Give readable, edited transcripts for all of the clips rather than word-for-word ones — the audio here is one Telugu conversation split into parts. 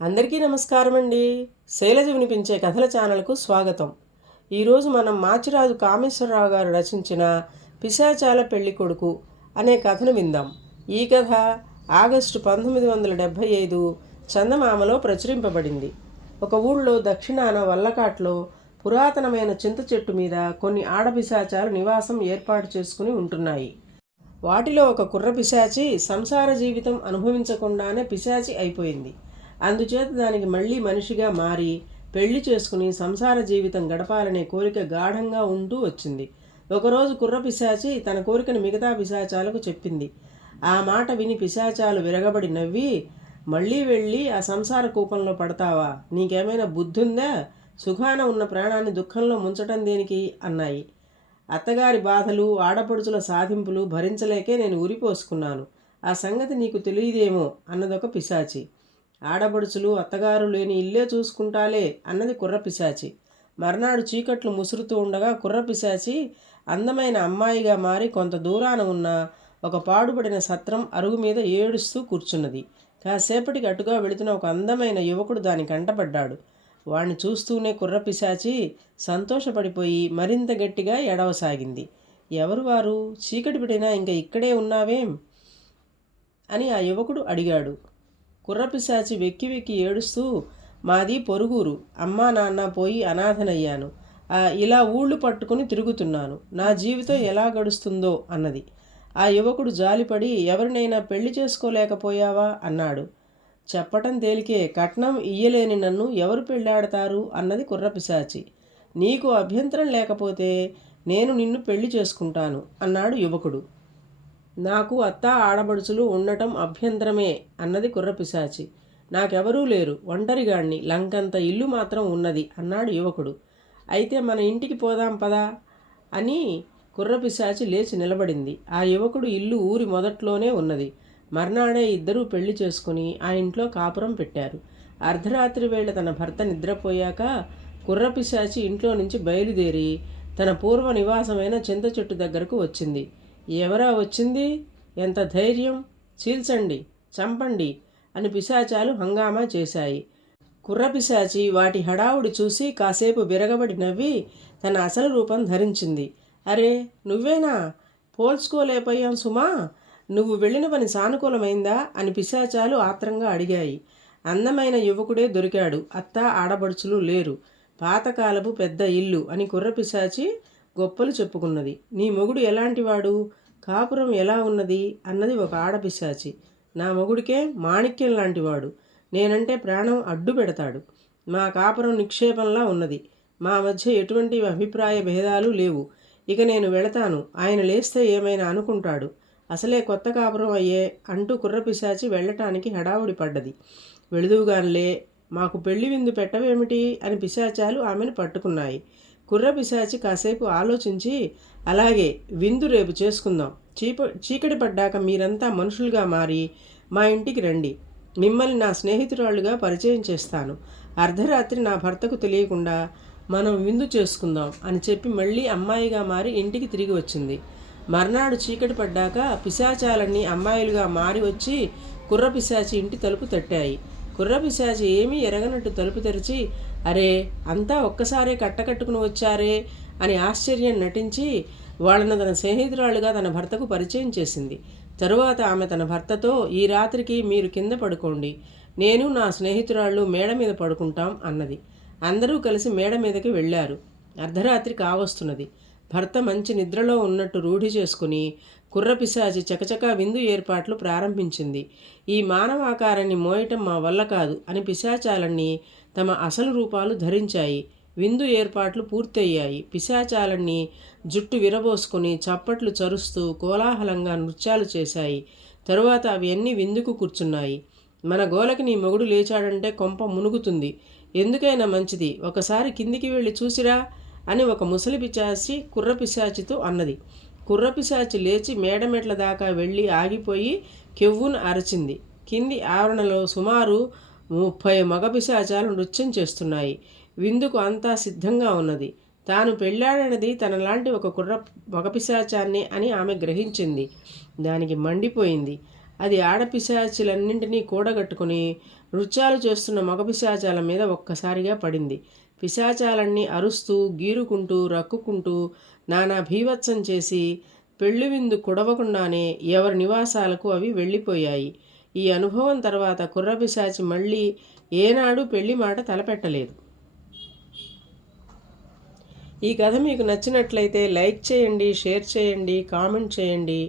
అందరికీ నమస్కారం అండి. శైలజ వినిపించే కథల ఛానల్కు స్వాగతం. ఈరోజు మనం మాచిరాజు కామేశ్వరరావు గారు రచించిన పిశాచాల పెళ్ళికొడుకు అనే కథను విందాం. ఈ కథ ఆగస్టు 1975 చందమామలో ప్రచురింపబడింది. ఒక ఊళ్ళో దక్షిణాన వల్లకాట్లో పురాతనమైన చింత చెట్టు మీద కొన్ని ఆడపిశాచాలు నివాసం ఏర్పాటు చేసుకుని ఉంటున్నాయి. వాటిలో ఒక కుర్ర పిశాచి సంసార జీవితం అనుభవించకుండానే పిశాచి అయిపోయింది. అందుచేత దానికి మళ్ళీ మనిషిగా మారి పెళ్లి చేసుకుని సంసార జీవితం గడపాలనే కోరిక గాఢంగా ఉంటూ వచ్చింది. ఒకరోజు కుర్ర పిశాచి తన కోరికను మిగతా పిశాచాలకు చెప్పింది. ఆ మాట విని పిశాచాలు విరగబడి నవ్వి, మళ్ళీ వెళ్ళి ఆ సంసార కూపంలో పడతావా? నీకేమైనా బుద్ధుందా? సుఖాన ఉన్న ప్రాణాన్ని దుఃఖంలో ముంచటం దేనికి అన్నాయి. అత్తగారి బాధలు, ఆడపడుచుల సాధింపులు భరించలేకే నేను ఉరిపోసుకున్నాను. ఆ సంగతి నీకు తెలియదేమో అన్నదొక పిశాచి. ఆడబడుచులు అత్తగారు లేని ఇల్లే చూసుకుంటాలే అన్నది కుర్రపిశాచి. మర్నాడు చీకట్లు ముసురుతూ ఉండగా కుర్రపిశాచి అందమైన అమ్మాయిగా మారి కొంత దూరాన ఉన్న ఒక పాడుపడిన సత్రం అరుగు మీద ఏడుస్తూ కూర్చున్నది. కాసేపటికి అటుగా వెళుతున్న ఒక అందమైన యువకుడు దాని కంటపడ్డాడు. వాణ్ణి చూస్తూనే కుర్రపిశాచి సంతోషపడిపోయి మరింత గట్టిగా ఎడవసాగింది. ఎవరు వారు? చీకటి పడినా ఇంకా ఇక్కడే ఉన్నావేం అని ఆ యువకుడు అడిగాడు. కుర్రపిశాచి వెక్కి వెక్కి ఏడుస్తూ, మాది పొరుగురు, అమ్మా నాన్న పోయి అనాథనయ్యాను. ఇలా ఊళ్ళు పట్టుకుని తిరుగుతున్నాను. నా జీవితం ఎలా గడుస్తుందో అన్నది. ఆ యువకుడు జాలిపడి, ఎవరినైనా పెళ్లి చేసుకోలేకపోయావా అన్నాడు. చెప్పటం తేలికే, కట్నం ఇయ్యలేని నన్ను ఎవరు పెళ్ళాడతారు అన్నది కుర్రపిశాచి. నీకు అభ్యంతరం లేకపోతే నేను నిన్ను పెళ్లి చేసుకుంటాను అన్నాడు యువకుడు. నాకు అత్త ఆడబడుచులు ఉండటం అభ్యంతరమే అన్నది కుర్రపిశాచి. నాకెవరూ లేరు, ఒంటరిగాణ్ణి, లంకంత ఇల్లు మాత్రం ఉన్నది అన్నాడు యువకుడు. అయితే మన ఇంటికి పోదాం పదా అని కుర్రపిశాచి లేచి నిలబడింది. ఆ యువకుడు ఇల్లు ఊరి మొదట్లోనే ఉన్నది. మర్నాడే ఇద్దరూ పెళ్లి చేసుకుని ఆ ఇంట్లో కాపురం పెట్టారు. అర్ధరాత్రి వేళ తన భర్త నిద్రపోయాక కుర్రపిశాచి ఇంట్లో నుంచి బయలుదేరి తన పూర్వ నివాసమైన చింత చెట్టు దగ్గరకు వచ్చింది. ఎవరా వచ్చింది? ఎంత ధైర్యం! చీల్చండి, చంపండి అని పిశాచాలు హంగామా చేశాయి. కుర్రపిశాచి వాటి హడావుడి చూసి కాసేపు విరగబడి నవ్వి తన అసలు రూపం ధరించింది. అరే, నువ్వేనా? పోల్చుకోలేకపోయాం సుమా. నువ్వు వెళ్ళిన పని సానుకూలమైందా అని పిశాచాలు ఆత్రంగా అడిగాయి. అందమైన యువకుడే దొరికాడు, అత్త ఆడబడుచులు లేరు, పాతకాలపు పెద్ద ఇల్లు అని కుర్రపిశాచి గొప్పలు చెప్పుకున్నది. నీ మొగుడు ఎలాంటివాడు? కాపురం ఎలా ఉన్నది అన్నది ఒక ఆడపిశాచి. నా మొగుడికే మాణిక్యం లాంటివాడు. నేనంటే ప్రాణం అడ్డు పెడతాడు. మా కాపురం నిక్షేపంలా ఉన్నది. మా మధ్య ఎటువంటి అభిప్రాయ భేదాలు లేవు. ఇక నేను వెళతాను. ఆయన లేస్తే ఏమైనా అనుకుంటాడు. అసలే కొత్త కాపురం అయ్యే అంటూ కుర్రపిశాచి వెళ్ళటానికి హడావుడి పడ్డది. వెళుదువుగానిలే, మాకు పెళ్లి విందు పెట్టవేమిటి అని పిశాచాలు ఆమెను పట్టుకున్నాయి. కుర్రపిశాచి కాసేపు ఆలోచించి, అలాగే, విందు రేపు చేసుకుందాం. చీకటి పడ్డాక మీరంతా మనుషులుగా మారి మా ఇంటికి రండి. మిమ్మల్ని నా స్నేహితురాళ్ళుగా పరిచయం చేస్తాను. అర్ధరాత్రి నా భర్తకు తెలియకుండా మనం విందు చేసుకుందాం అని చెప్పి మళ్ళీ అమ్మాయిగా మారి ఇంటికి తిరిగి వచ్చింది. మర్నాడు చీకటి పడ్డాక పిశాచాలన్నీ అమ్మాయిలుగా మారి వచ్చి కుర్రపిశాచి ఇంటి తలుపు తట్టాయి. కుర్రపిశాచి ఏమీ ఎరగనట్టు తలుపు తెరిచి, అరే, అంతా ఒక్కసారే కట్టకట్టుకుని వచ్చారే అని ఆశ్చర్యం నటించి వాళ్ళను తన స్నేహితురాలుగా తన భర్తకు పరిచయం చేసింది. తరువాత ఆమె తన భర్తతో, ఈ రాత్రికి మీరు కింద పడుకోండి, నేను నా స్నేహితురాళ్ళు మేడ మీద పడుకుంటాం అన్నది. అందరూ కలిసి మేడ మీదకి వెళ్ళారు. అర్ధరాత్రి కావస్తున్నది. భర్త మంచి నిద్రలో ఉన్నట్టు రూఢి చేసుకుని కుర్రపిశాచి చకచకా విందు ఏర్పాట్లు ప్రారంభించింది. ఈ మానవాకారాన్ని మోయటం మా వల్ల కాదు అని పిశాచాలన్నీ తమ అసలు రూపాలు ధరించాయి. విందు ఏర్పాట్లు పూర్తయ్యాయి. పిశాచాలన్నీ జుట్టు విరబోసుకుని చప్పట్లు చరుస్తూ కోలాహలంగా నృత్యాలు చేశాయి. తరువాత అవి అన్నీ విందుకు కూర్చున్నాయి. మన గోలకి నీ మొగుడు లేచాడంటే కొంప మునుగుతుంది. ఎందుకైనా మంచిది, ఒకసారి కిందికి వెళ్ళి చూసిరా అని ఒక ముసలి పిశాచి కుర్రపిశాచితో అన్నది. కుర్రపిశాచి లేచి మేడమెట్ల దాకా వెళ్ళి ఆగిపోయి కెవ్వును అరచింది. కింది ఆవరణలో సుమారు 30 మగ పిశాచాలు నృత్యం చేస్తున్నాయి. విందుకు అంతా సిద్ధంగా ఉన్నది. తాను పెళ్ళాడనది తనలాంటి ఒక మగ పిశాచాన్ని అని ఆమె గ్రహించింది. దానికి మండిపోయింది. అది ఆడపిశాచులన్నింటినీ కూడగట్టుకుని నృత్యాలు చేస్తున్న మగ పిశాచాల మీద ఒక్కసారిగా పడింది. పిశాచాలన్నీ అరుస్తూ, గీరుకుంటూ, రక్కుకుంటూ నానా భీభత్సం చేసి పెళ్లి విందు కుడవకుండానే ఎవరి నివాసాలకు అవి వెళ్ళిపోయాయి. ఈ అనుభవం తర్వాత కుర్రపిశాచి మళ్ళీ ఏనాడు పెళ్లి మాట తలపెట్టలేదు. ఈ కథ మీకు నచ్చినట్లయితే లైక్ చేయండి, షేర్ చేయండి, కామెంట్ చేయండి,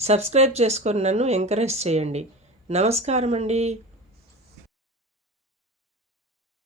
సబ్స్క్రైబ్ చేసుకొని నన్ను ఎంకరేజ్ చేయండి. నమస్కారం అండి.